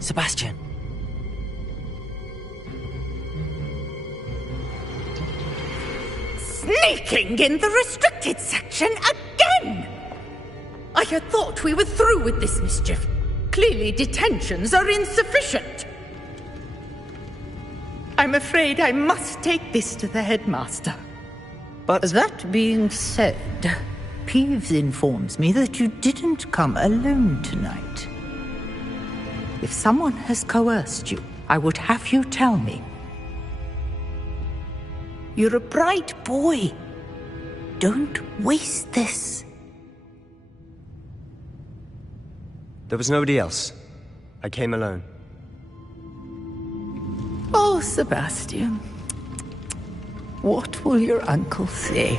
Sebastian. Sneaking in the restricted section again! I had thought we were through with this mischief. Clearly detentions are insufficient. I'm afraid I must take this to the headmaster. But That being said, Peeves informs me that you didn't come alone tonight. If someone has coerced you, I would have you tell me. You're a bright boy. Don't waste this. There was nobody else. I came alone. Oh, Sebastian. What will your uncle say?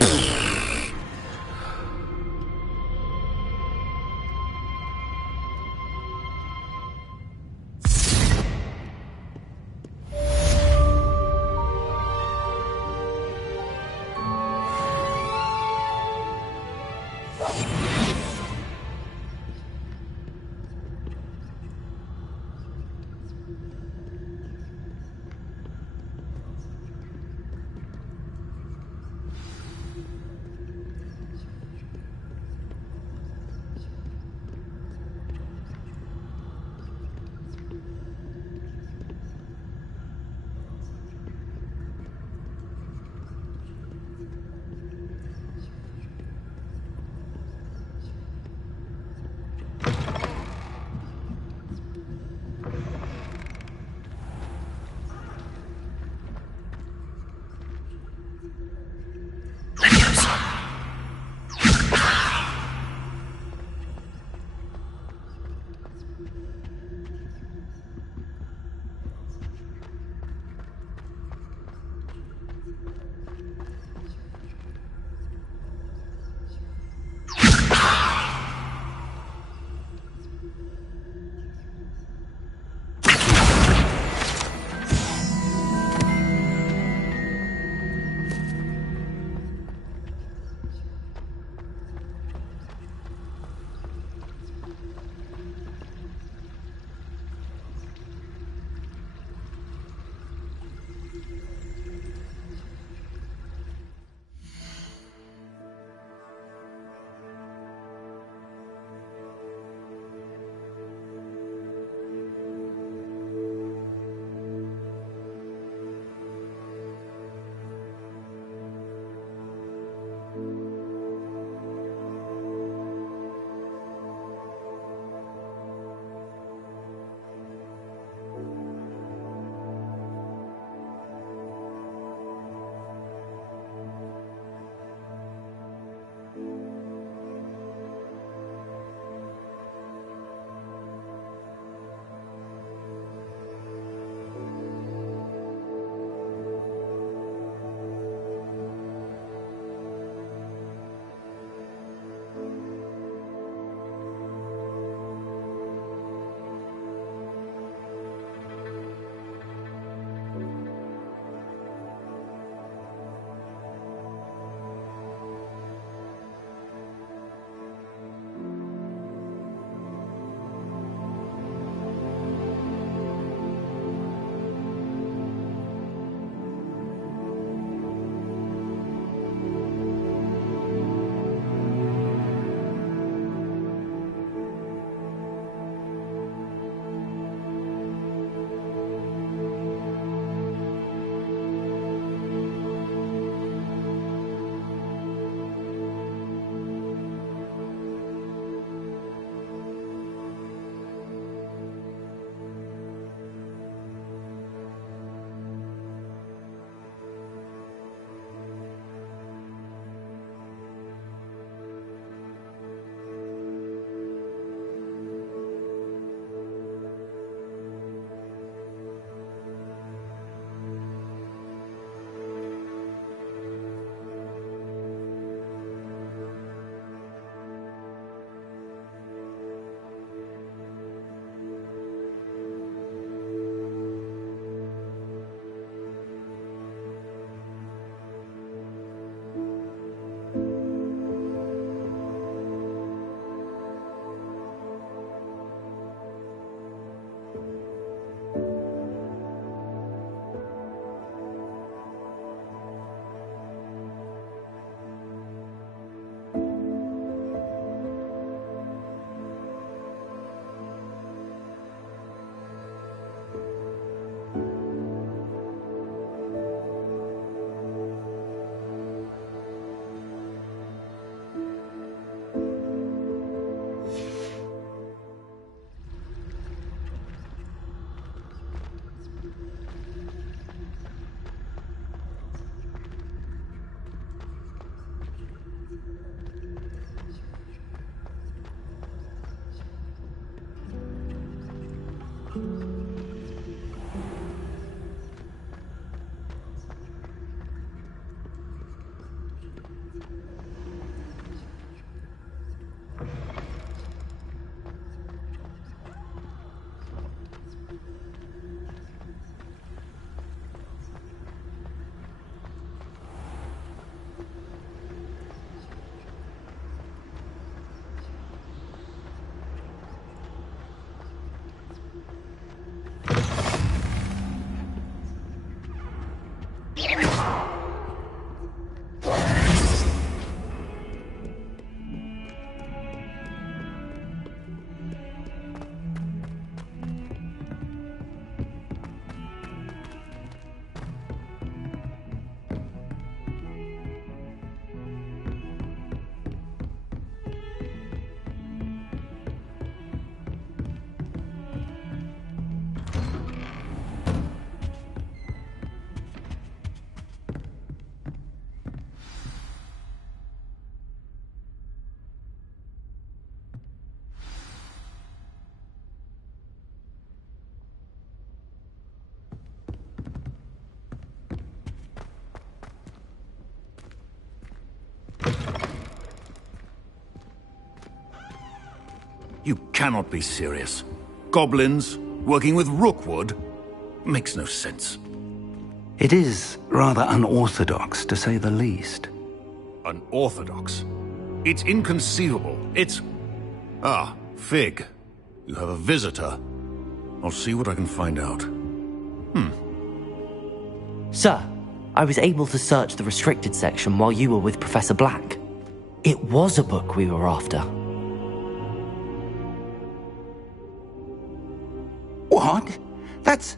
You cannot be serious. Goblins working with Rookwood? Makes no sense. It is rather unorthodox, to say the least. Unorthodox? It's inconceivable. It's... Ah, Fig. You have a visitor. I'll see what I can find out. Sir, I was able to search the restricted section while you were with Professor Black. It was a book we were after. What? That's...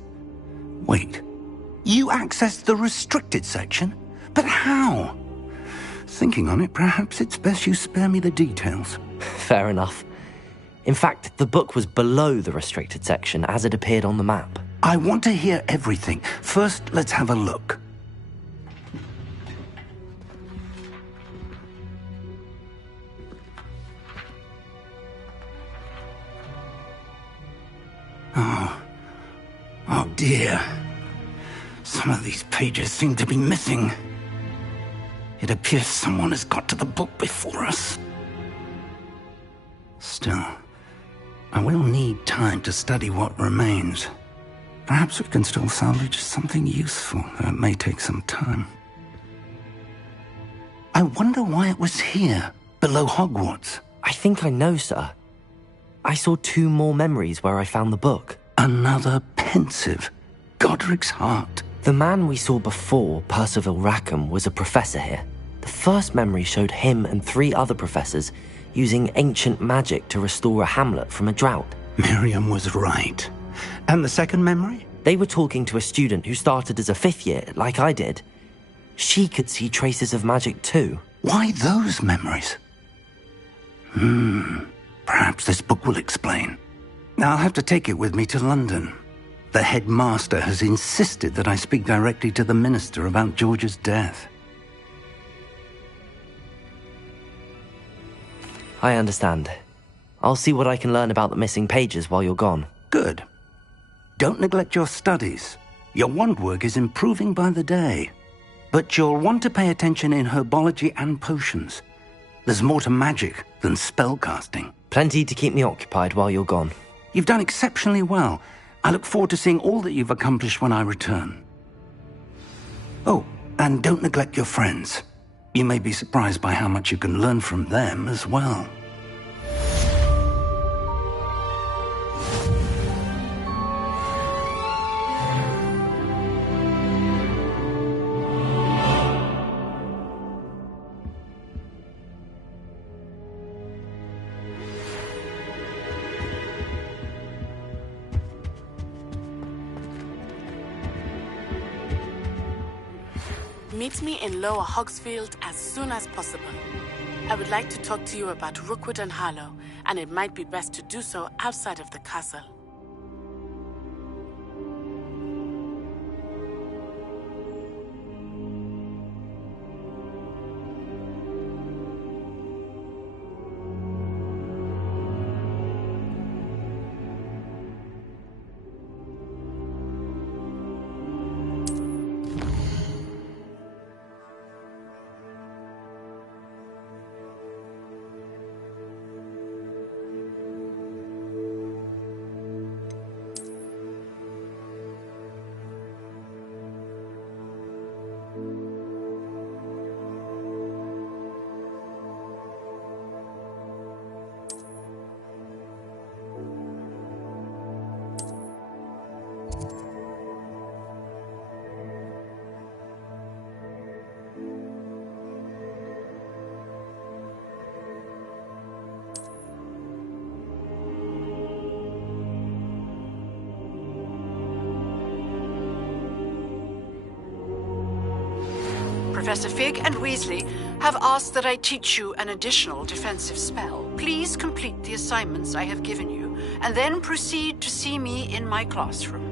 Wait. You accessed the restricted section? But how? Thinking on it, perhaps it's best you spare me the details. Fair enough. In fact, the book was below the restricted section as it appeared on the map. I want to hear everything. First, let's have a look. Oh dear. Some of these pages seem to be missing. It appears someone has got to the book before us. Still, I will need time to study what remains. Perhaps we can still salvage something useful, though it may take some time. I wonder why it was here, below Hogwarts. I think I know, sir. I saw 2 more memories where I found the book. Another pensive. Godric's heart. The man we saw before, Percival Rackham, was a professor here. The first memory showed him and 3 other professors using ancient magic to restore a hamlet from a drought. Miriam was right. And the second memory? They were talking to a student who started as a 5th year, like I did. She could see traces of magic too. Why those memories? Perhaps this book will explain. I'll have to take it with me to London. The headmaster has insisted that I speak directly to the minister about George's death. I understand. I'll see what I can learn about the missing pages while you're gone. Good. Don't neglect your studies. Your wand work is improving by the day. But you'll want to pay attention in herbology and potions. There's more to magic than spellcasting. Plenty to keep me occupied while you're gone. You've done exceptionally well. I look forward to seeing all that you've accomplished when I return. Oh, and don't neglect your friends. You may be surprised by how much you can learn from them as well. Meet me in Lower Hogsfield as soon as possible. I would like to talk to you about Rookwood and Harlow, and it might be best to do so outside of the castle. Professor Fig and Weasley have asked that I teach you an additional defensive spell. Please complete the assignments I have given you, and then proceed to see me in my classroom.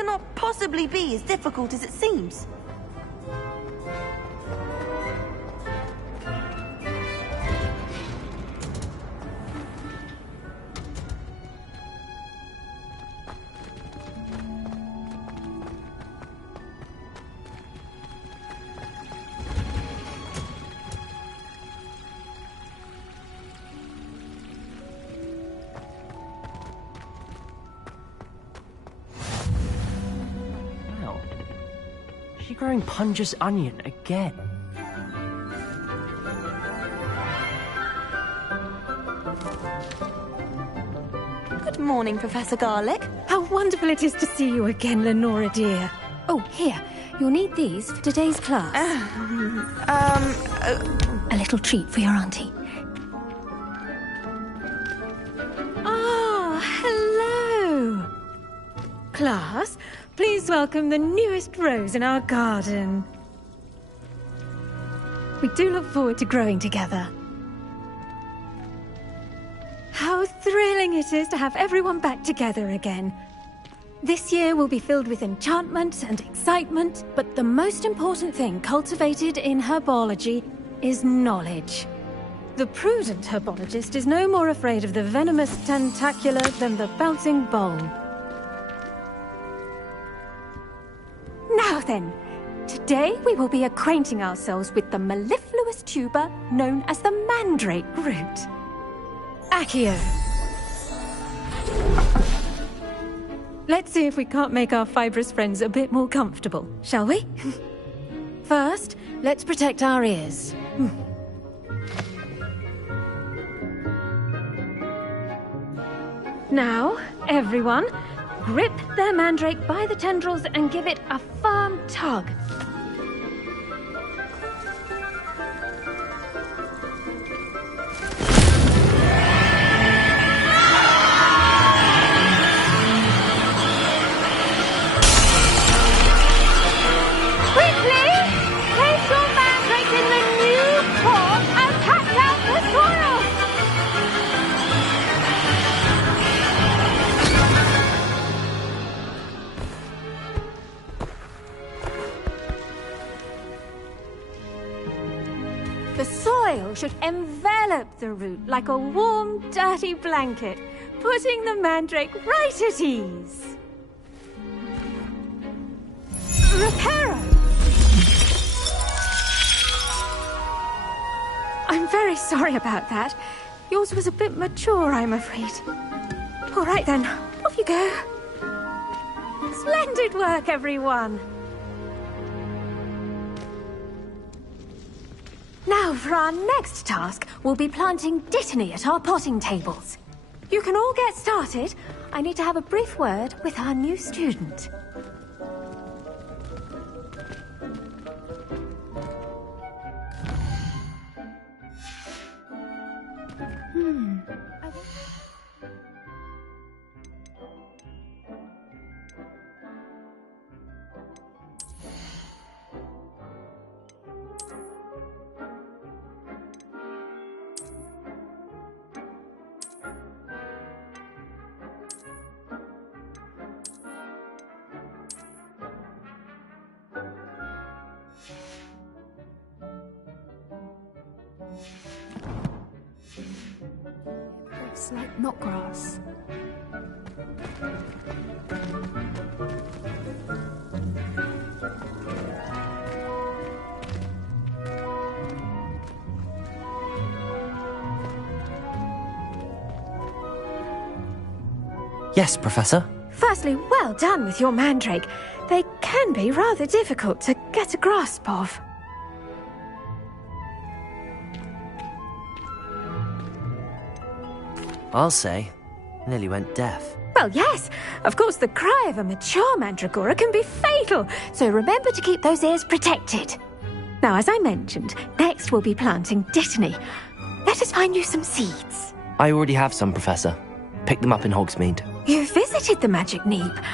cannot possibly be as difficult as it seems. Growing Punja's onion again. Good morning, Professor Garlick. How wonderful it is to see you again, Lenora dear. Oh, here. You'll need these for today's class. A little treat for your auntie. Ah, hello. Class, please welcome the newest rose in our garden. We do look forward to growing together. How thrilling it is to have everyone back together again. This year will be filled with enchantment and excitement, but the most important thing cultivated in herbology is knowledge. The prudent herbologist is no more afraid of the venomous tentacula than the bouncing bowl. Now then, today we will be acquainting ourselves with the mellifluous tuber known as the mandrake root. Accio. Let's see if we can't make our fibrous friends a bit more comfortable, shall we? First, let's protect our ears. Now, everyone, grip their mandrake by the tendrils and give it a firm tug. Quickly! Place your mandrake in the new pot and patch out the soil! The soil should envelop the root like a warm, dirty blanket, putting the mandrake right at ease. Reparo! I'm very sorry about that. Yours was a bit mature, I'm afraid. All right then, off you go. Splendid work, everyone. Now, for our next task, we'll be planting Dittany at our potting tables. You can all get started. I need to have a brief word with our new student. Looks like knotgrass. Yes, Professor. Firstly, well done with your mandrake. They can be rather difficult to get a grasp of. I'll say, nearly went deaf. Well, yes. Of course, the cry of a mature mandragora can be fatal, so remember to keep those ears protected. Now, as I mentioned, next we'll be planting Dittany. Let us find you some seeds. I already have some, Professor. Picked them up in Hogsmeade. You visited the Magic Neep.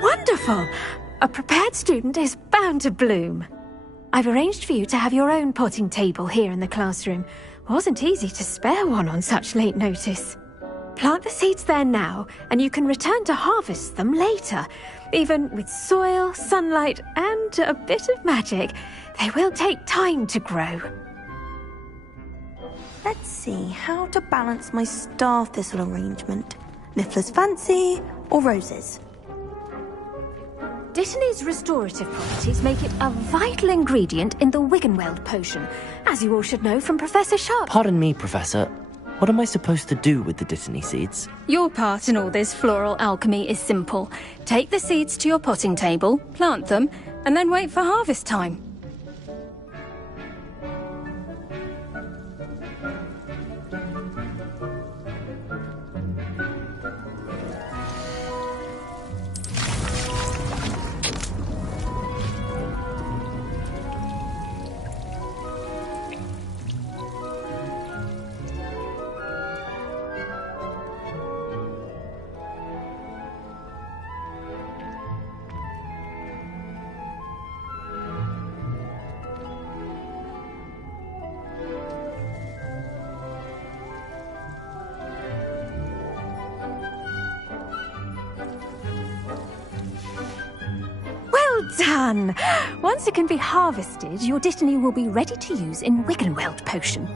Wonderful. A prepared student is bound to bloom. I've arranged for you to have your own potting table here in the classroom. Wasn't easy to spare one on such late notice. Plant the seeds there now, and you can return to harvest them later. Even with soil, sunlight, and a bit of magic, they will take time to grow. Let's see how to balance my star thistle arrangement. Niffler's fancy or roses? Dittany's restorative properties make it a vital ingredient in the Wiggenweld potion, as you all should know from Professor Sharp. Pardon me, Professor. What am I supposed to do with the Dittany seeds? Your part in all this floral alchemy is simple. Take the seeds to your potting table, plant them, and then wait for harvest time. Done! Once it can be harvested, your Dittany will be ready to use in Wiggenweld potion.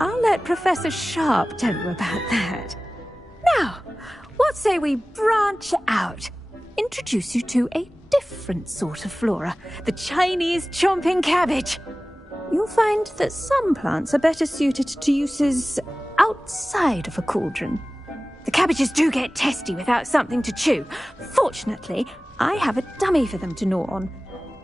I'll let Professor Sharp tell you about that. Now, what say we branch out? Introduce you to a different sort of flora, the Chinese chomping cabbage. You'll find that some plants are better suited to uses outside of a cauldron. The cabbages do get testy without something to chew. Fortunately, I have a dummy for them to gnaw on.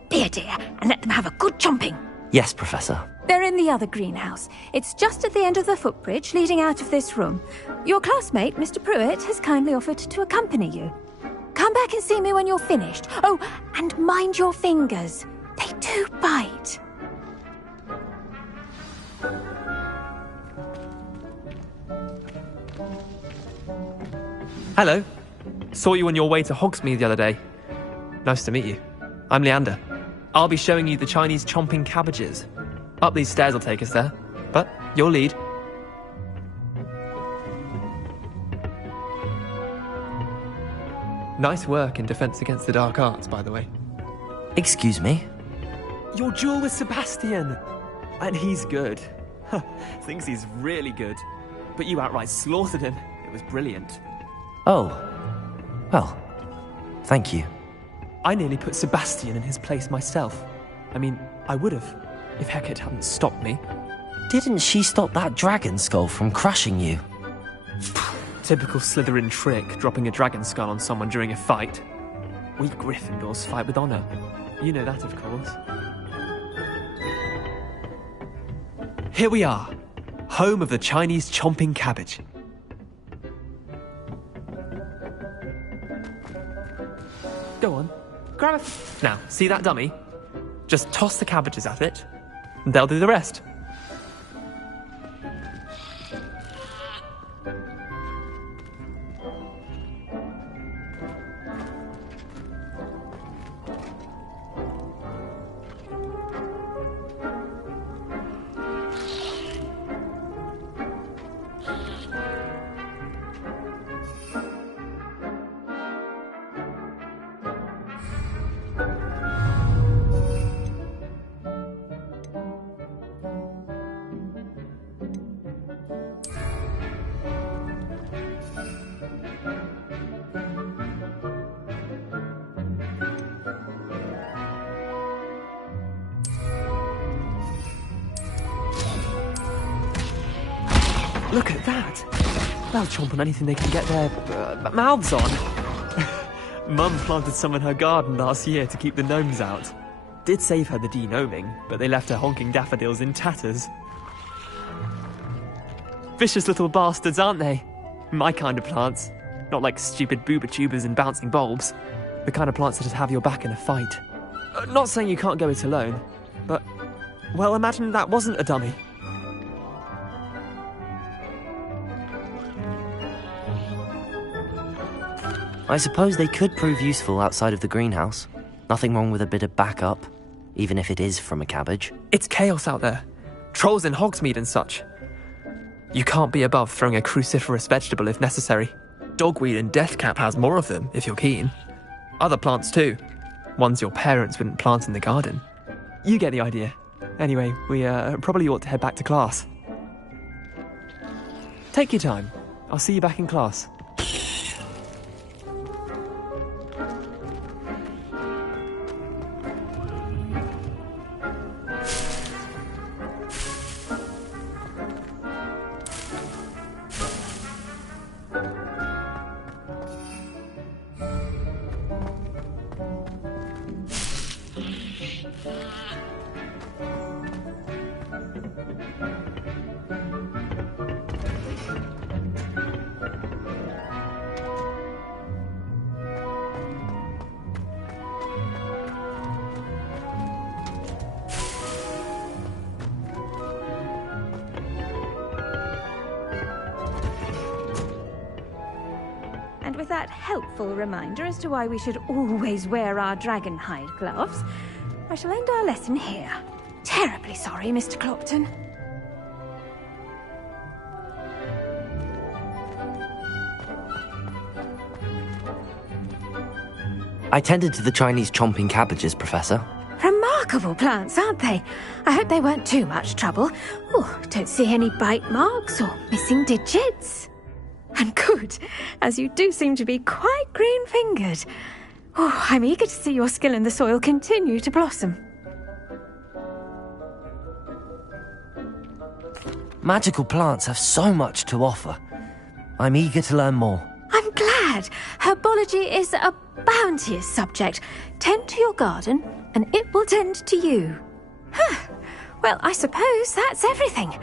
Be a dear and let them have a good chomping. Yes, Professor. They're in the other greenhouse. It's just at the end of the footbridge leading out of this room. Your classmate, Mr. Pruitt, has kindly offered to accompany you. Come back and see me when you're finished. Oh, and mind your fingers. They do bite. Hello. Saw you on your way to Hogsmeade the other day. Nice to meet you. I'm Leander. I'll be showing you the Chinese chomping cabbages. Up these stairs will take us there, but your lead. Nice work in Defense Against the Dark Arts, by the way. Excuse me? Your duel with Sebastian! And he's good. Thinks he's really good. But you outright slaughtered him. It was brilliant. Oh. Well, thank you. I nearly put Sebastian in his place myself. I mean, I would have, if Hecate hadn't stopped me. Didn't she stop that dragon skull from crushing you? Typical Slytherin trick, dropping a dragon skull on someone during a fight. We Gryffindors fight with honor. You know that, of course. Here we are, home of the Chinese chomping cabbage. Go on, grab it. Now, see that dummy? Just toss the cabbages at it, and they'll do the rest. Look at that! They'll chomp on anything they can get their mouths on. Mum planted some in her garden last year to keep the gnomes out. Did save her the de-gnoming, but they left her honking daffodils in tatters. Vicious little bastards, aren't they? My kind of plants. Not like stupid booba tubers and bouncing bulbs. The kind of plants that'd have your back in a fight. Not saying you can't go it alone, but... well, imagine that wasn't a dummy. I suppose they could prove useful outside of the greenhouse. Nothing wrong with a bit of backup, even if it is from a cabbage. It's chaos out there. Trolls in Hogsmeade and such. You can't be above throwing a cruciferous vegetable if necessary. Dogweed and deathcap has more of them, if you're keen. Other plants too. Ones your parents wouldn't plant in the garden. You get the idea. Anyway, we probably ought to head back to class. Take your time. I'll see you back in class. With that helpful reminder as to why we should always wear our dragonhide gloves, I shall end our lesson here. Terribly sorry, Mr. Clopton. I tended to the Chinese chomping cabbages, Professor. Remarkable plants, aren't they? I hope they weren't too much trouble. Oh, don't see any bite marks or missing digits. And good, as you do seem to be quite green-fingered. Oh, I'm eager to see your skill in the soil continue to blossom. Magical plants have so much to offer. I'm eager to learn more. I'm glad. Herbology is a bounteous subject. Tend to your garden, and it will tend to you. Well, I suppose that's everything.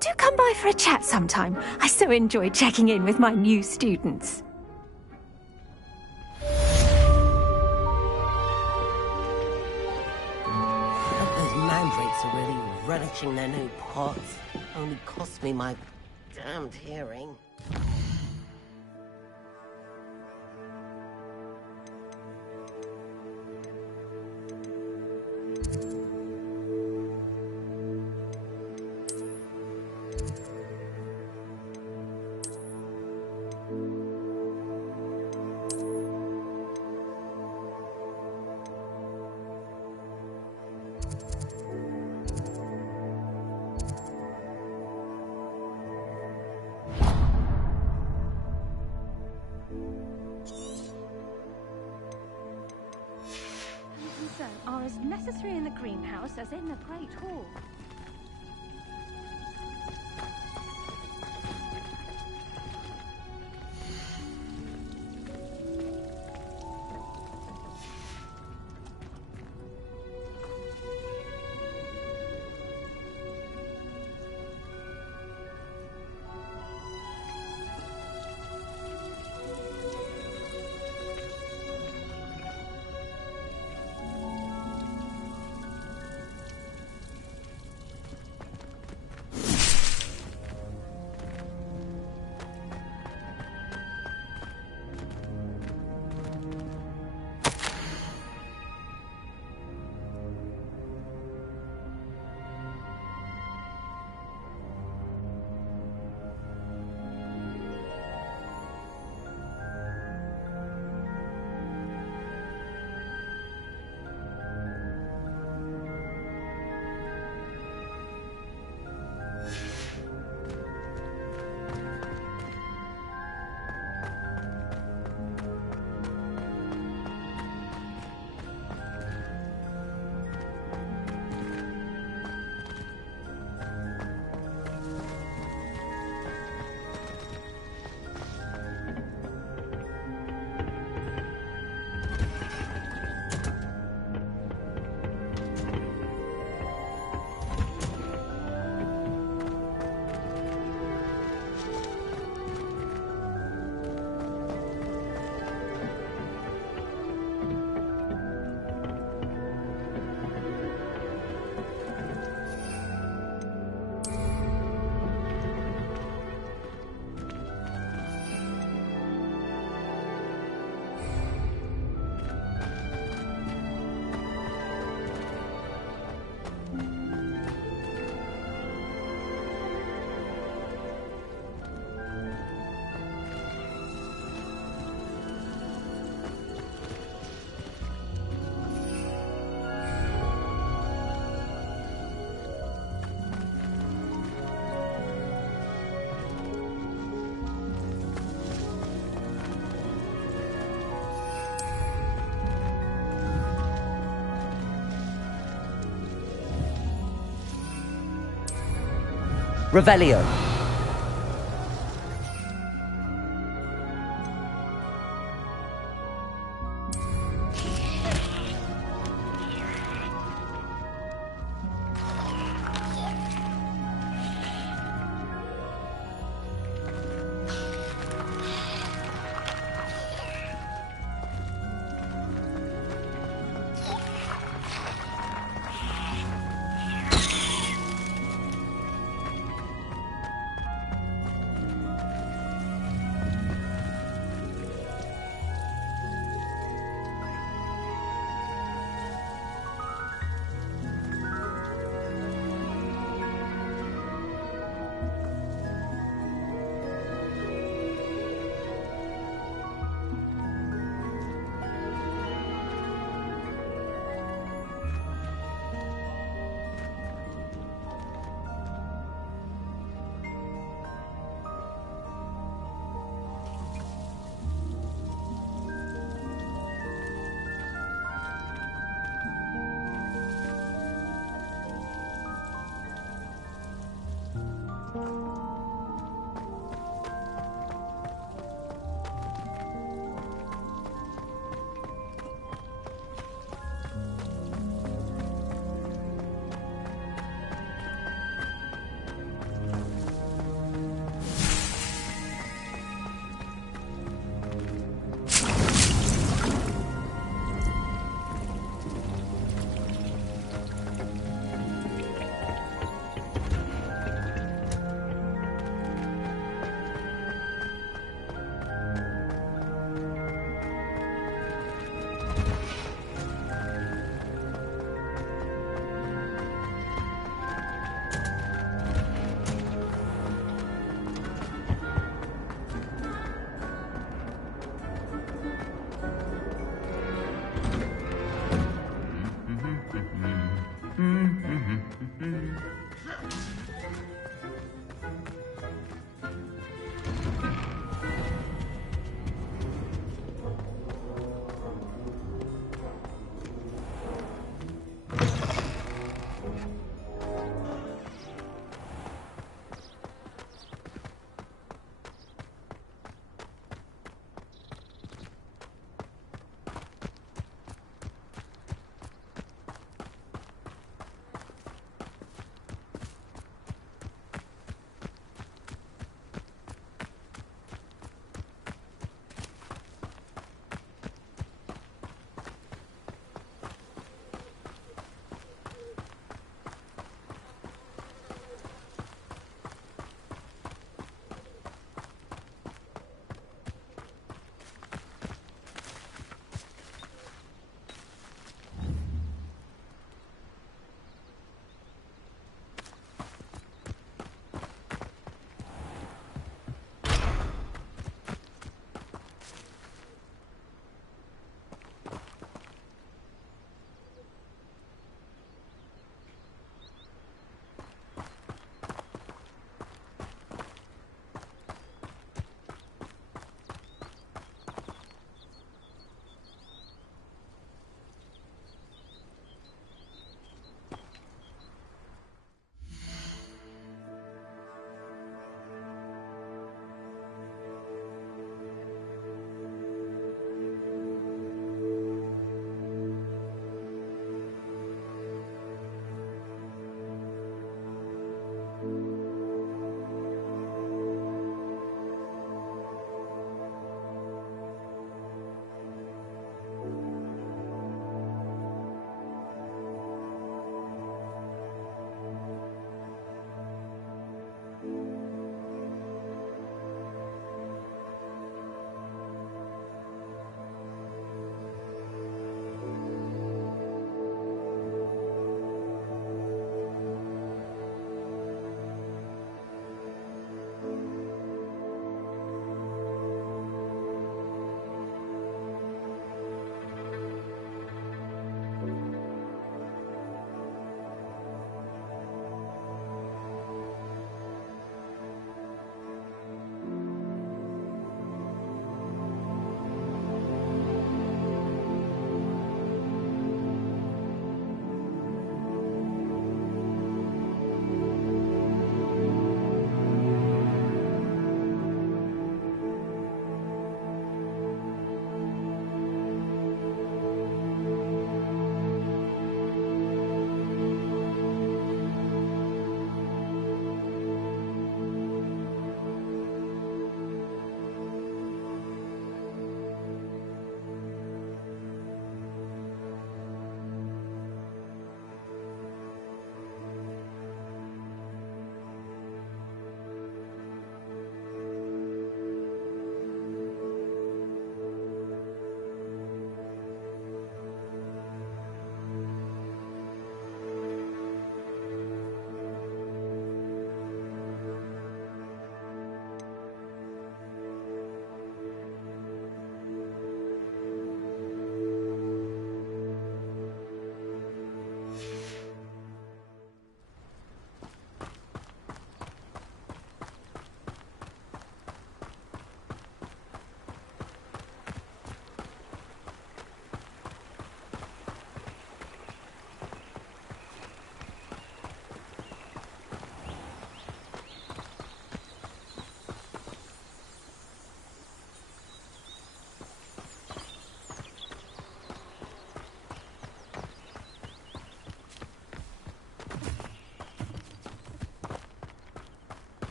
Do come by for a chat sometime. I so enjoy checking in with my new students. Those mandrakes are really relishing their new pots. Only cost me my damned hearing. Are as necessary in the greenhouse as in the Great Hall. Revelio.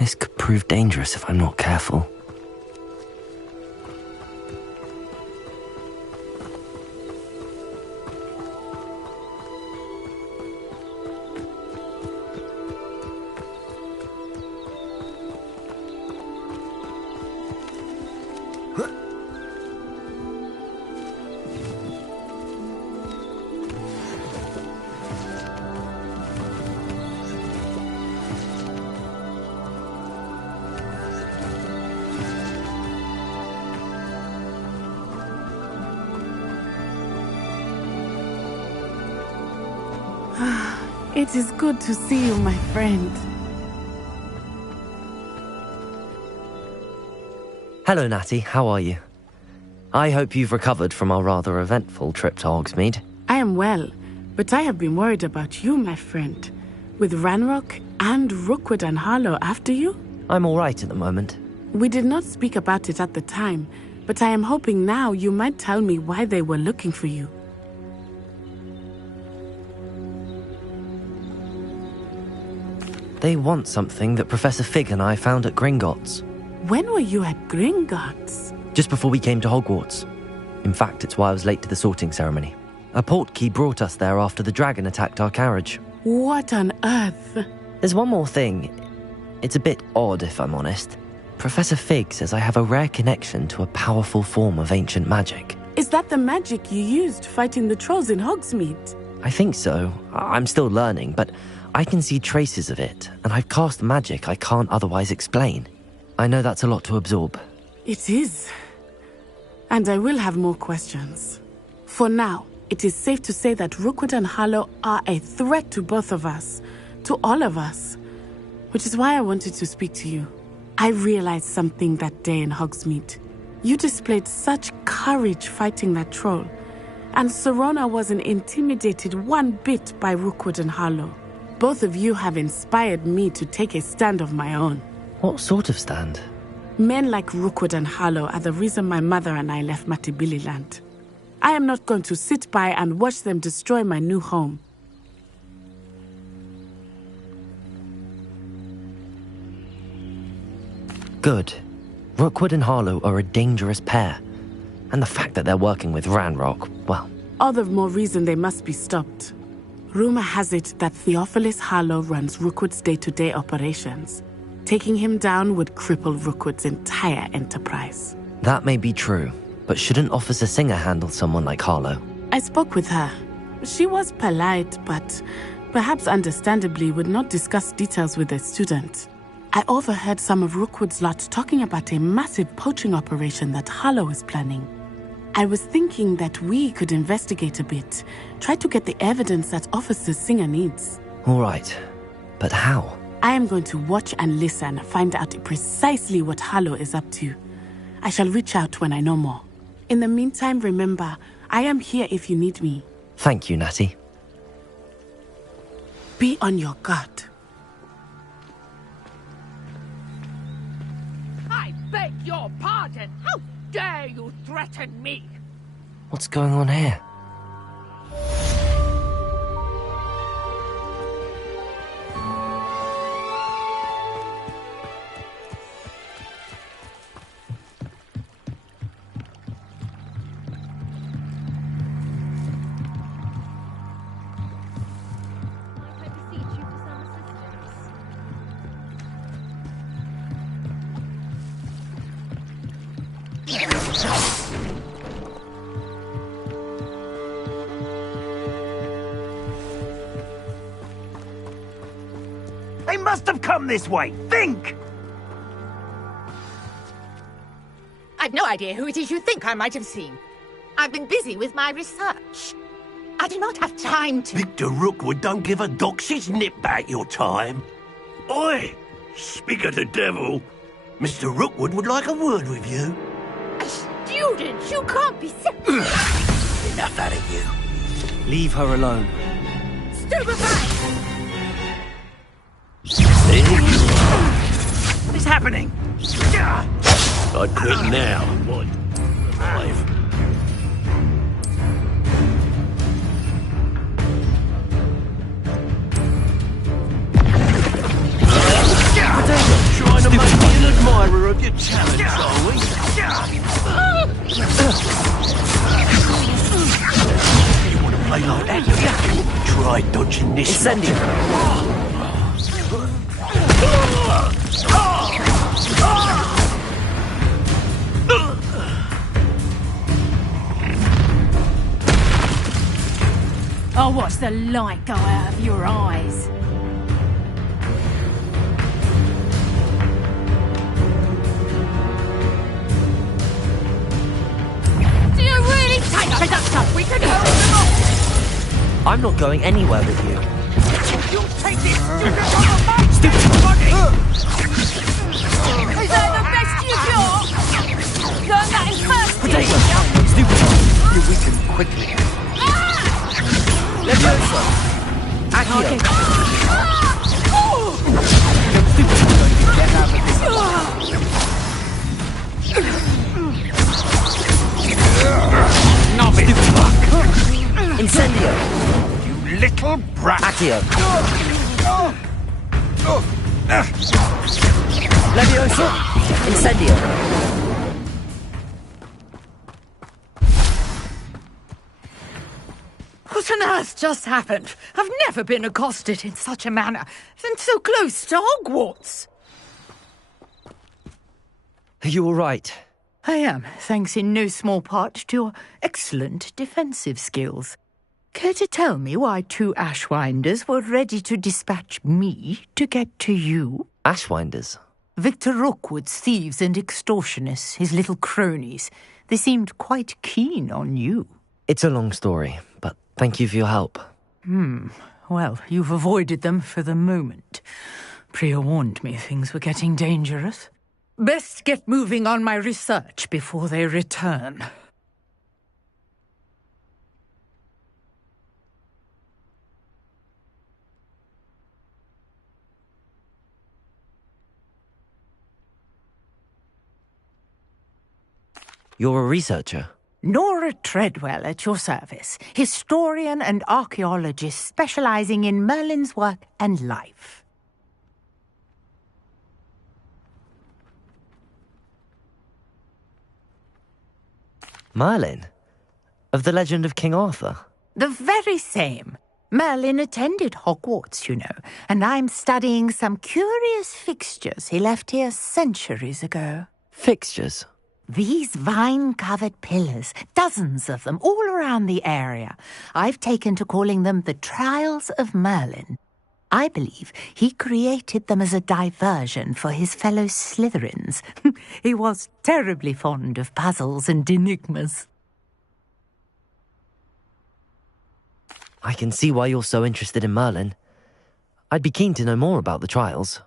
This could prove dangerous if I'm not careful. It is good to see you, my friend. Hello, Natty. How are you? I hope you've recovered from our rather eventful trip to Hogsmeade. I am well, but I have been worried about you, my friend. With Ranrock and Rookwood and Harlow after you? I'm all right at the moment. We did not speak about it at the time, but I am hoping now you might tell me why they were looking for you. They want something that Professor Fig and I found at Gringotts. When were you at Gringotts? Just before we came to Hogwarts. In fact, it's why I was late to the sorting ceremony. A portkey brought us there after the dragon attacked our carriage. What on earth? There's one more thing. It's a bit odd, if I'm honest. Professor Fig says I have a rare connection to a powerful form of ancient magic. Is that the magic you used fighting the trolls in Hogsmeade? I think so. I'm still learning, but I can see traces of it, and I've cast magic I can't otherwise explain. I know that's a lot to absorb. It is. And I will have more questions. For now, it is safe to say that Rookwood and Harlow are a threat to both of us, to all of us. Which is why I wanted to speak to you. I realized something that day in Hogsmeade. You displayed such courage fighting that troll, and Sirona wasn't intimidated one bit by Rookwood and Harlow. Both of you have inspired me to take a stand of my own. What sort of stand? Men like Rookwood and Harlow are the reason my mother and I left Matabeleland. I am not going to sit by and watch them destroy my new home. Good. Rookwood and Harlow are a dangerous pair. And the fact that they're working with Ranrock, well... All the more reason they must be stopped. Rumor has it that Theophilus Harlow runs Rookwood's day-to-day operations. Taking him down would cripple Rookwood's entire enterprise. That may be true, but shouldn't Officer Singer handle someone like Harlow? I spoke with her. She was polite, but perhaps understandably would not discuss details with a student. I overheard some of Rookwood's lot talking about a massive poaching operation that Harlow is planning. I was thinking that we could investigate a bit, try to get the evidence that Officer Singer needs. All right, but how? I am going to watch and listen, find out precisely what Harlow is up to. I shall reach out when I know more. In the meantime, remember, I am here if you need me. Thank you, Natty. Be on your guard. I beg your pardon. How dare you threaten me? What's going on here? They must have come this way. Think! I've no idea who it is you think I might have seen. I've been busy with my research. I do not have time to... Victor Rookwood don't give a doxy's nip back your time. Oi! Speak of the devil. Mr. Rookwood would like a word with you. A student? You can't be serious. Enough out of you. Leave her alone. Stupefy! What is happening? I'd quit now. What? Alive. Try admirer of your talents, are we? You want to play like that, do you? Try dodging this. Incendio! I'll watch the light go out of your eyes. Do you really take production? We can hurry them off! I'm not going anywhere with you. You'll take this stupid body! Is that the best you got? Learn that in first year! Potato! Stupid! You weaken quickly. Leviosa! Accio! Get out of this. Novice! Incendio! You little brat! Accio! Leviosa! Incendio! What on earth just happened? I've never been accosted in such a manner, and so close to Hogwarts. Are you all right? I am, thanks in no small part to your excellent defensive skills. Care to tell me why 2 Ashwinders were ready to dispatch me to get to you? Ashwinders? Victor Rookwood's thieves and extortionists, his little cronies. They seemed quite keen on you. It's a long story, but thank you for your help. Well, you've avoided them for the moment. Priya warned me things were getting dangerous. Best get moving on my research before they return. You're a researcher? Nora Treadwell at your service, historian and archaeologist specializing in Merlin's work and life. Merlin? Of the legend of King Arthur? The very same. Merlin attended Hogwarts, you know, and I'm studying some curious fixtures he left here centuries ago. Fixtures? These vine-covered pillars, dozens of them, all around the area. I've taken to calling them the Trials of Merlin. I believe he created them as a diversion for his fellow Slytherins. He was terribly fond of puzzles and enigmas. I can see why you're so interested in Merlin. I'd be keen to know more about the trials.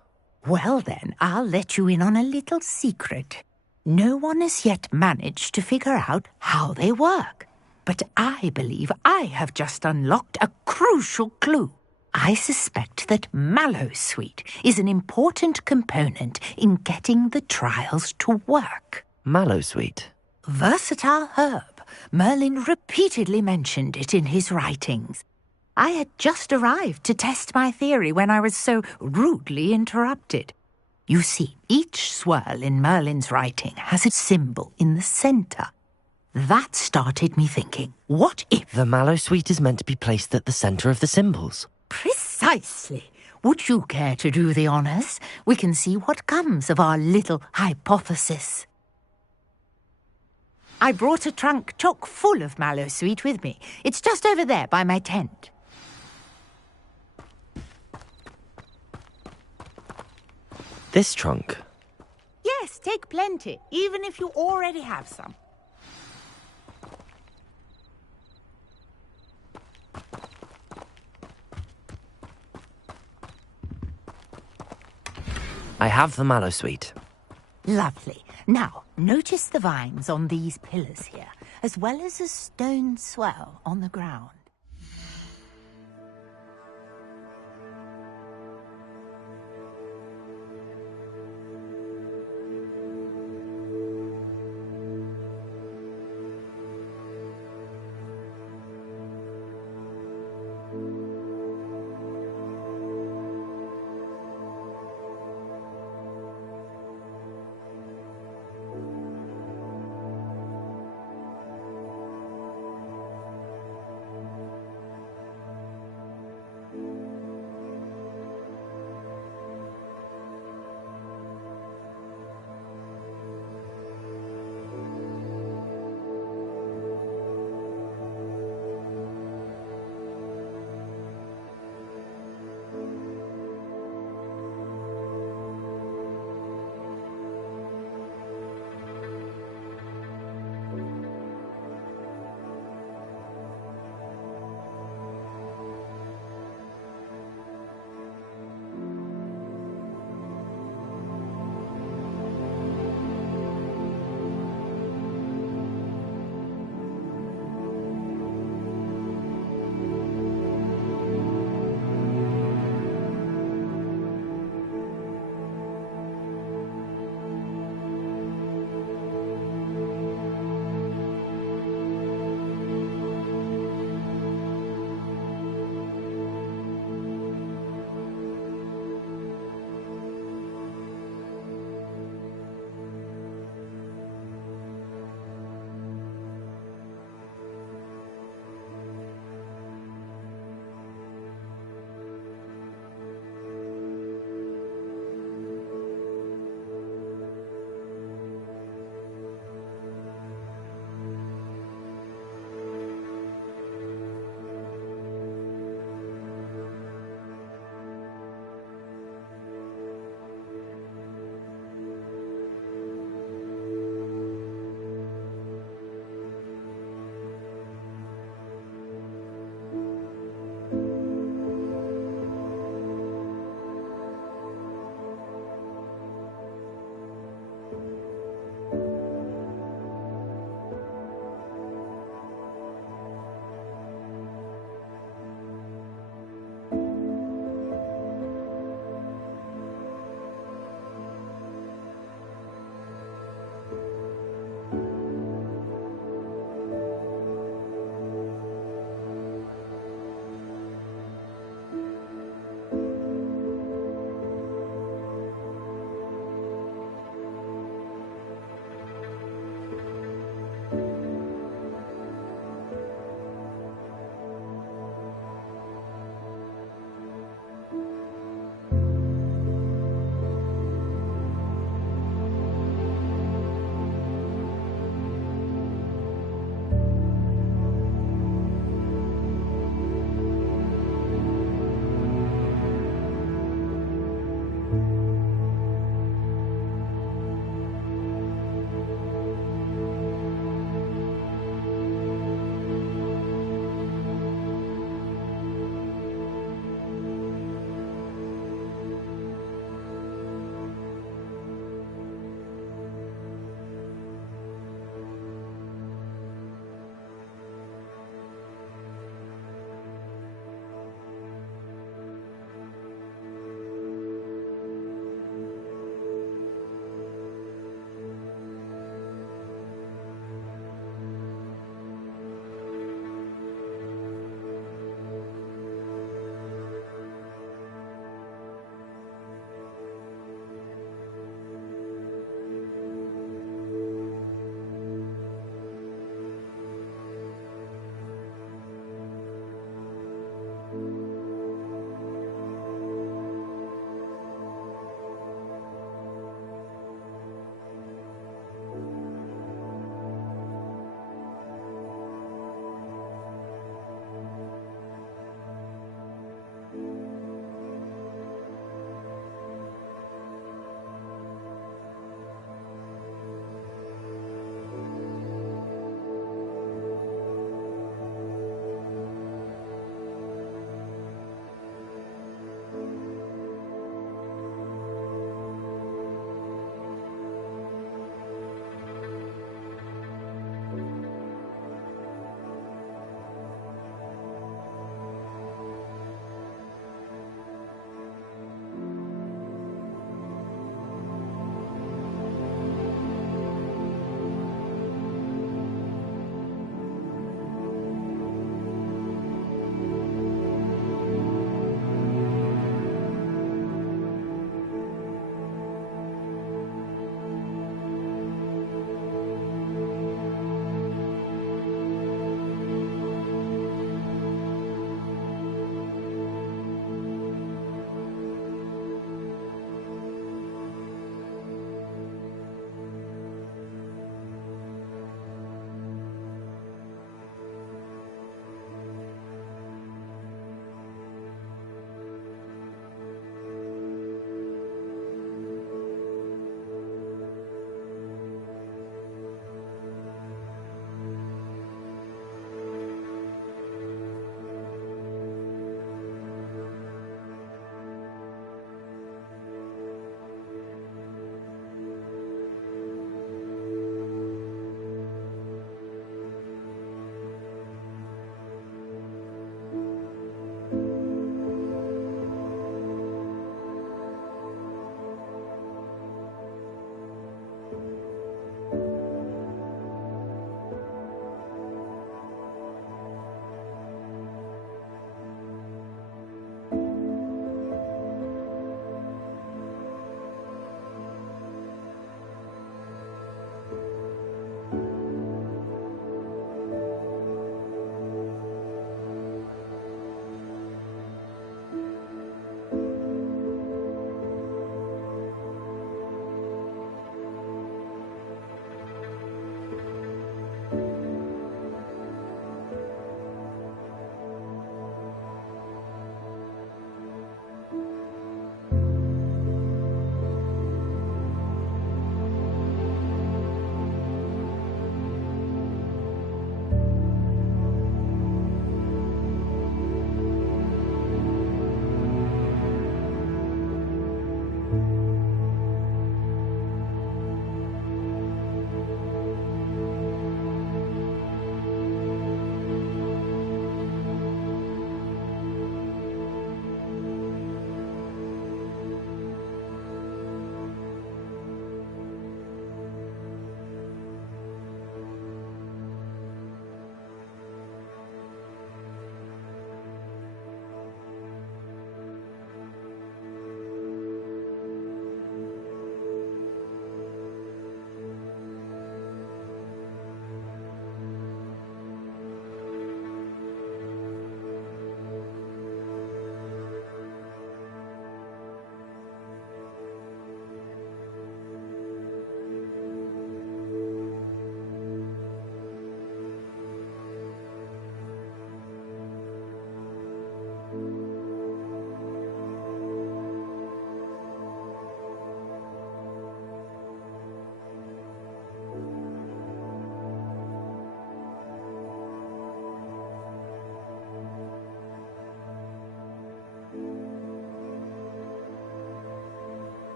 Well then, I'll let you in on a little secret. No one has yet managed to figure out how they work. But I believe I have just unlocked a crucial clue. I suspect that Mallowsweet is an important component in getting the trials to work. Mallowsweet? Versatile herb. Merlin repeatedly mentioned it in his writings. I had just arrived to test my theory when I was so rudely interrupted. You see, each swirl in Merlin's writing has a symbol in the centre. That started me thinking, what if... The Mallowsweet is meant to be placed at the centre of the symbols. Precisely. Would you care to do the honours? We can see what comes of our little hypothesis. I brought a trunk chock full of Mallowsweet with me. It's just over there by my tent. This trunk? Yes, take plenty, even if you already have some. I have the Mallowsweet. Lovely. Now, notice the vines on these pillars here, as well as a stone swell on the ground.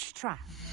Witch trap.